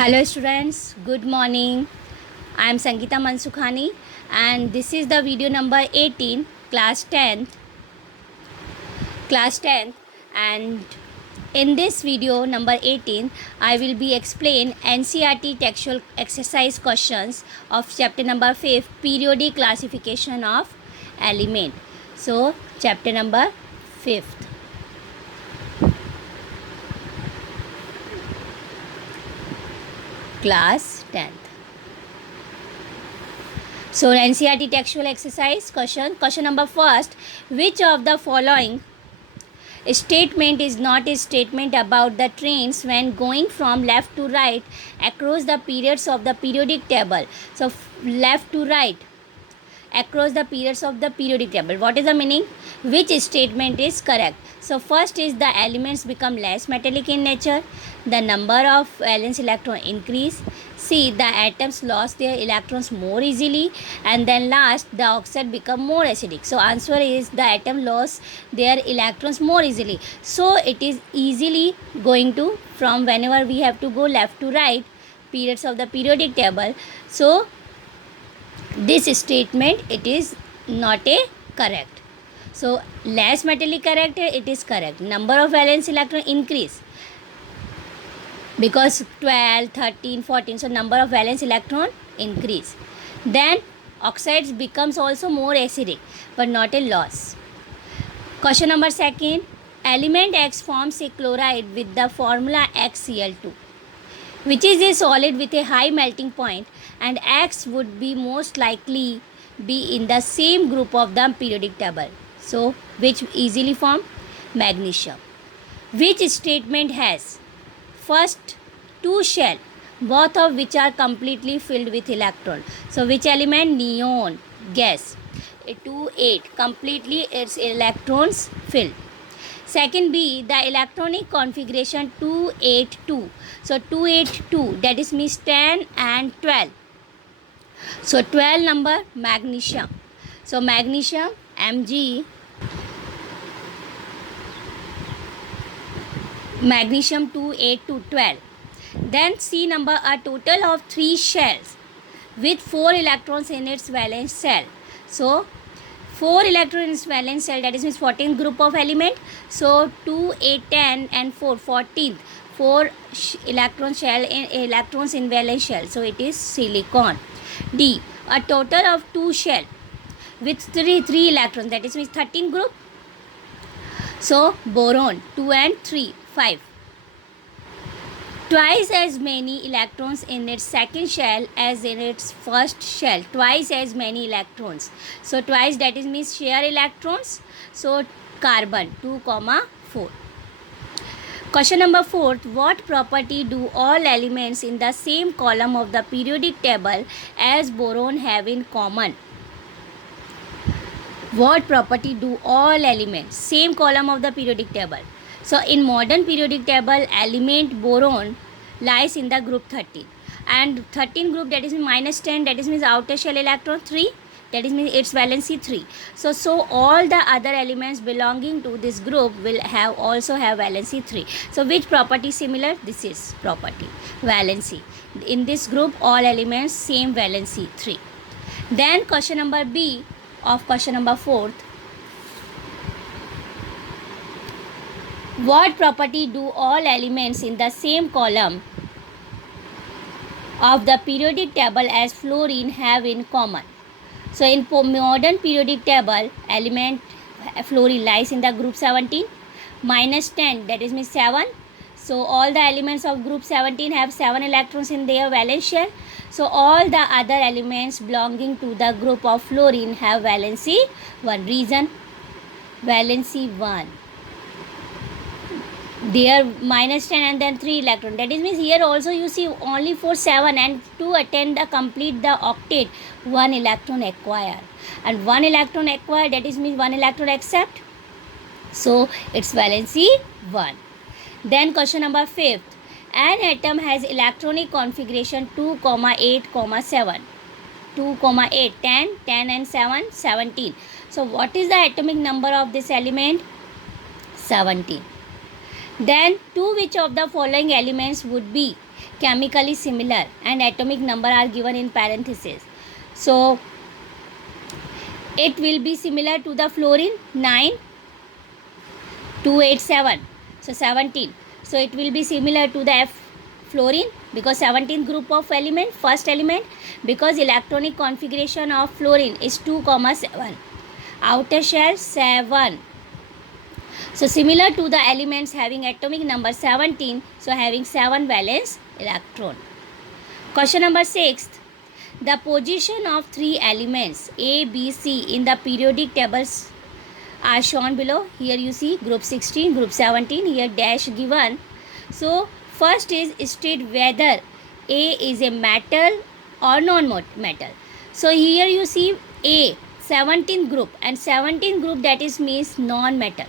Hello students, good morning. I am Sangeeta Mansukhani and this is the video number 18, class 10th, and in this video number 18 I will be explain NCERT textual exercise questions of chapter number 5, periodic classification of element. So chapter number 5th. Class 10th. So NCERT textual exercise question number first, which of the following statement is not a statement about the trains when going from left to right across the periods of the periodic table? So left to right across the periods of the periodic table. What is the meaning? Which statement is correct? So first is the elements become less metallic in nature, the number of valence electron increase, C, the atoms lost their electrons more easily, and then last, the oxide become more acidic. So answer is the atom lost their electrons more easily. So it is easily going to, from whenever we have to go left to right periods of the periodic table. So this statement, it is not a correct. So less metallic character, it is correct. Number of valence electron increase because 12, 13, 14, so number of valence electron increase. Then oxides becomes also more acidic but not a loss. Question number second, element X forms a chloride with the formula XCl2, which is a solid with a high melting point, and X would be most likely be in the same group of the periodic table. So which easily form? Magnesium. Which statement has first two shell, both of which are completely filled with electron? So which element? Neon gas. 2,8 completely its electrons filled. Second B, the electronic configuration 282. So 282, that is means 10 and 12. So 12 number magnesium. So magnesium Mg, magnesium 2,8 to 12. Then C number, a total of 3 shells with 4 electrons in its valence shell. So 4 electrons in valence shell, that is means 14th group of element. So 2, 8, 10 and 4, 14th. 4 electrons in valence shell. So it is silicon. D, a total of 2 shell with 3 electrons, that is means 13th group. So boron 2 and 3, 5. Twice as many electrons in its second shell as in its first shell. Twice as many electrons. So twice, that is means share electrons. So carbon 2, 4. Question number 4, what property do all elements in the same column of the periodic table as boron have in common? What property do all elements, same column of the periodic table? So in modern periodic table, element boron lies in the group 13, and 13 group, that is minus 10, that is means outer shell electron 3, that is means its valency 3. So all the other elements belonging to this group will also have valency 3. So which property similar? This is property, valency. In this group, all elements same valency 3. Then question number B of question number 4th. What property do all elements in the same column of the periodic table as fluorine have in common? So in modern periodic table, element fluorine lies in the group 17, minus 10, that is means 7. So all the elements of group 17 have 7 electrons in their valence shell. So all the other elements belonging to the group of fluorine have valency 1. Reason? Valency 1. There minus 10 and then 3 electron. That is means here also you see only for 7, and to attend the complete the octet, 1 electron acquired. And 1 electron acquired, that is means 1 electron accept. So its valency 1. Then question number 5th. An atom has electronic configuration 2, 8, 7. 2, 8, 10, 10 and 7, 17. So what is the atomic number of this element? 17. Then to which of the following elements would be chemically similar and atomic number are given in parentheses. So it will be similar to the fluorine 9287. So 17. So it will be similar to the fluorine because 17th group of element, first element, because electronic configuration of fluorine is 2,7. Outer shell 7. So similar to the elements having atomic number 17, so having 7 valence electron. Question number 6. The position of 3 elements A, B, C in the periodic tables are shown below. Here you see group 16, group 17, here dash given. So first is state whether A is a metal or non-metal. So here you see A, 17th group, and 17th group that is means non-metal.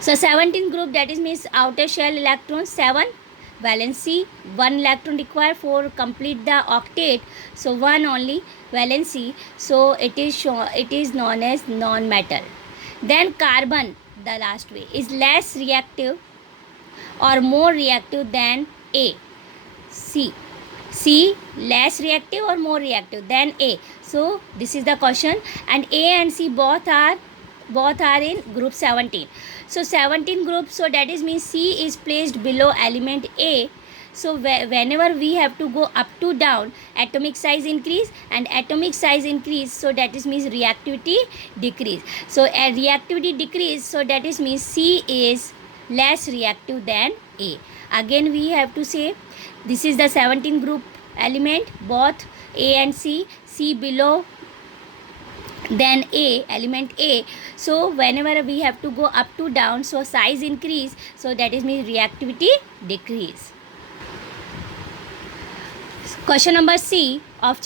So 17th group that is means outer shell electron 7, valency 1 electron required for complete the octet, so 1 only valency, so it is known as non-metal. Then carbon, the last way, is less reactive or more reactive than A. C less reactive or more reactive than A. So this is the question, and A and C both are in group 17. So 17 group, so that is means C is placed below element A. So whenever we have to go up to down, atomic size increase and atomic size increase, so that is means reactivity decrease. So a reactivity decrease, so that is means C is less reactive than A. Again we have to say this is the 17 group element, both A and C below then A, element A. So whenever we have to go up to down, so size increase, so that is means reactivity decrease. Question number C of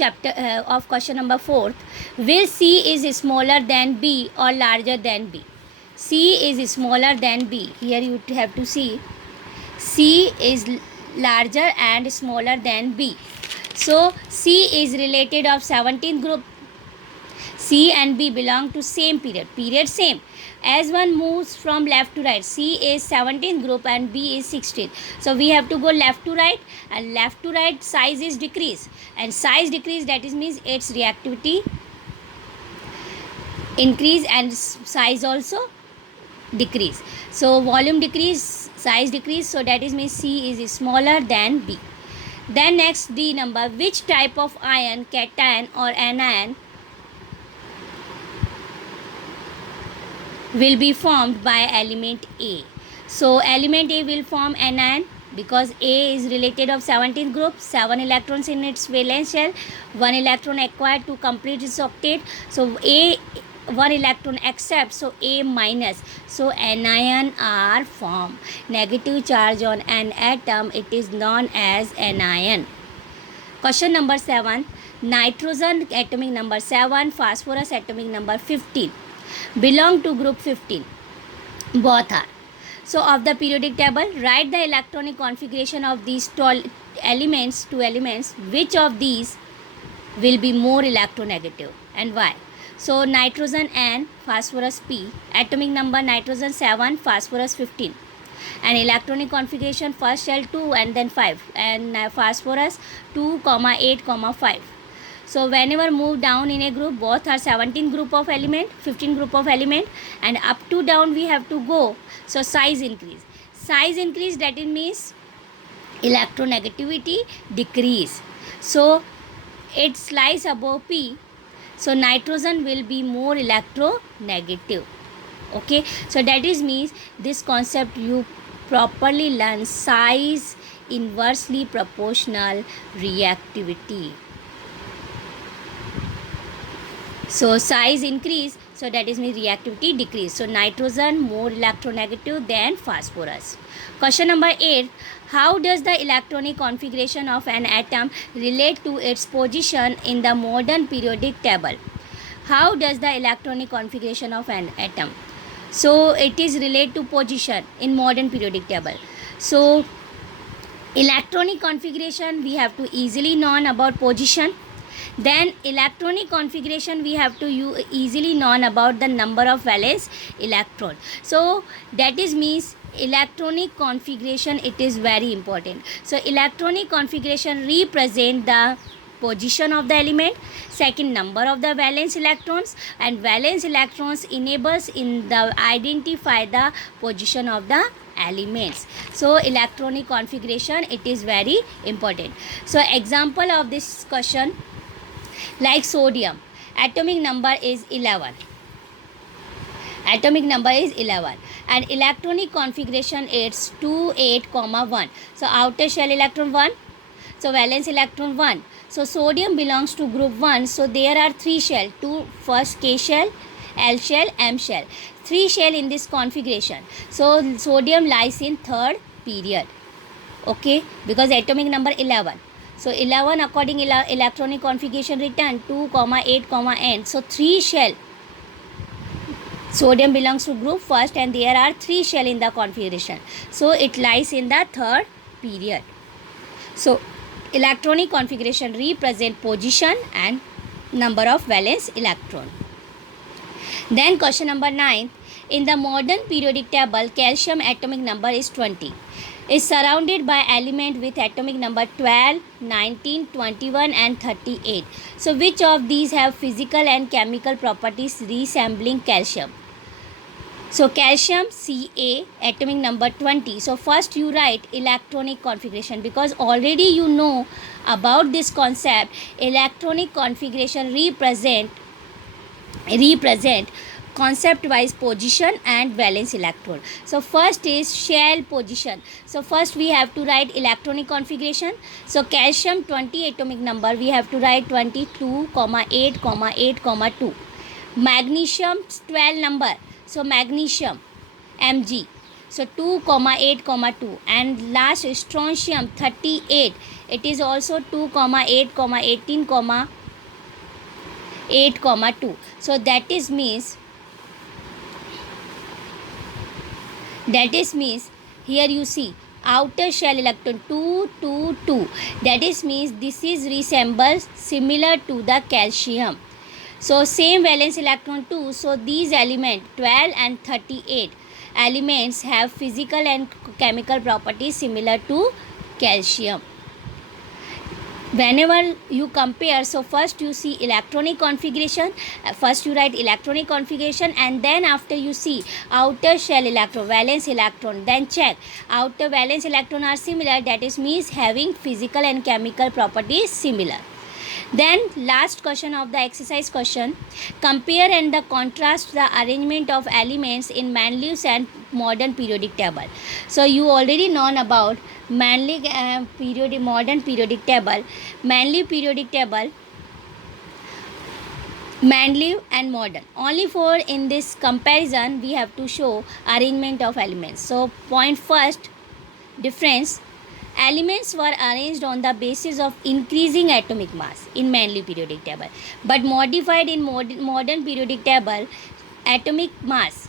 question number 4th. Will C is smaller than B or larger than B? C is smaller than B. Here you have to see C is larger and smaller than B. So C is related of 17th group. C and B belong to same period same. As one moves from left to right, C is 17th group and B is 16th. So we have to go left to right, and left to right size is decrease, and size decrease, that is means its reactivity increase and size also decrease. So volume decrease, size decrease, so that is means C is smaller than B. Then next D number, which type of ion, cation or anion, will be formed by element A? So element A will form anion because A is related of 17th group, 7 electrons in its valence shell, 1 electron acquired to complete its octet. So A 1 electron accept, so A minus, so anion are formed. Negative charge on an atom, it is known as anion. Question number 7. Nitrogen atomic number 7, phosphorus atomic number 15 belong to group 15. Both are. So of the periodic table, write the electronic configuration of these two elements. Which of these will be more electronegative and why? So nitrogen N, phosphorus P, atomic number nitrogen 7, phosphorus 15, and electronic configuration first shell 2 and then 5, and phosphorus 2, 8, 5. So whenever move down in a group, both are 17 group of element, 15 group of element, and up to down we have to go. So size increase, that it means electronegativity decrease. So it lies above P. So nitrogen will be more electronegative. Okay, so that is means this concept you properly learn, size inversely proportional reactivity. So size increase, so that is means reactivity decrease. So nitrogen more electronegative than phosphorus. Question number 8. How does the electronic configuration of an atom relate to its position in the modern periodic table? How does the electronic configuration of an atom? So it is related to position in modern periodic table. So electronic configuration we have to easily know about position. Then electronic configuration we have to easily know about the number of valence electron. So that is means electronic configuration, it is very important. So electronic configuration represent the position of the element, second number of the valence electrons, and valence electrons enables in the identify the position of the elements. So electronic configuration, it is very important. So example of this question, like sodium, atomic number is 11. Atomic number is 11 and electronic configuration is 2 8 1. So outer shell electron 1, so valence electron 1. So sodium belongs to group 1, so there are 3 shell, 2 first K shell, L shell, M shell, 3 shell in this configuration. So sodium lies in third period, okay, because atomic number 11. So 11 according electronic configuration written 2 8 n. So 3 shell, sodium belongs to group first and there are 3 shell in the configuration, so it lies in the third period. So electronic configuration represent position and number of valence electron. Then question number 9, in the modern periodic table, calcium atomic number is 20, is surrounded by element with atomic number 12, 19, 21 and 38. So which of these have physical and chemical properties resembling calcium? So calcium Ca atomic number 20. So first you write electronic configuration, because already you know about this concept. Electronic configuration represent concept wise position and valence electron. So first is shell position. So first we have to write electronic configuration. So calcium 20 atomic number, we have to write 22, 8, 8, 2. Magnesium 12 number, so magnesium Mg, so 2, 8, 2. And last strontium 38, it is also 2, 8, 18, 8, 2. So that is means here you see outer shell electron 2, 2, 2. That is means this is resembles similar to the calcium. So same valence electron 2. So these elements 12 and 38 elements have physical and chemical properties similar to calcium. Whenever you compare, so first you see electronic configuration, first you write electronic configuration, and then after you see outer shell electron, valence electron, then check outer valence electron are similar, that is means having physical and chemical properties similar. Then last question of the exercise question, compare and the contrast the arrangement of elements in Manliy's and modern periodic table. So you already known about modern periodic table, Manley periodic table, Manley and modern. Only for in this comparison we have to show arrangement of elements. So point first difference, elements were arranged on the basis of increasing atomic mass in Manley periodic table, but modified in modern periodic table, atomic mass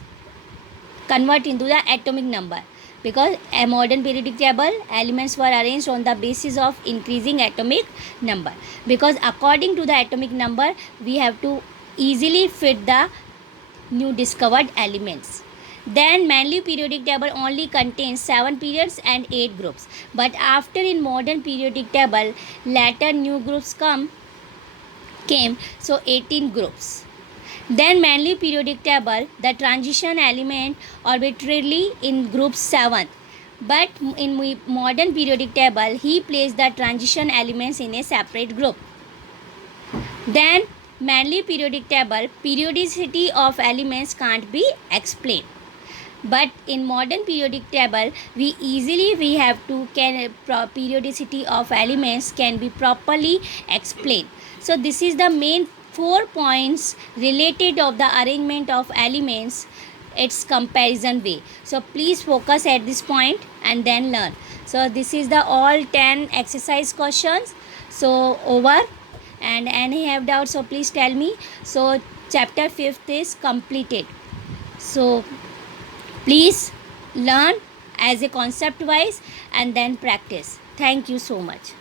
convert into the atomic number, because a modern periodic table elements were arranged on the basis of increasing atomic number, because according to the atomic number we have to easily fit the new discovered elements. Then Manley periodic table only contains 7 periods and 8 groups, but after in modern periodic table later new groups came, so 18 groups. Then Manley periodic table, the transition element arbitrarily in group 7, but in modern periodic table he placed the transition elements in a separate group. Then Manley periodic table, periodicity of elements can't be explained, but in modern periodic table we have to periodicity of elements can be properly explained. So this is the main 4 points related of the arrangement of elements, its comparison way. So please focus at this point and then learn. So this is the all 10 exercise questions. So over, and any have doubts, so please tell me. So chapter 5th is completed. So please learn as a concept wise and then practice. Thank you so much.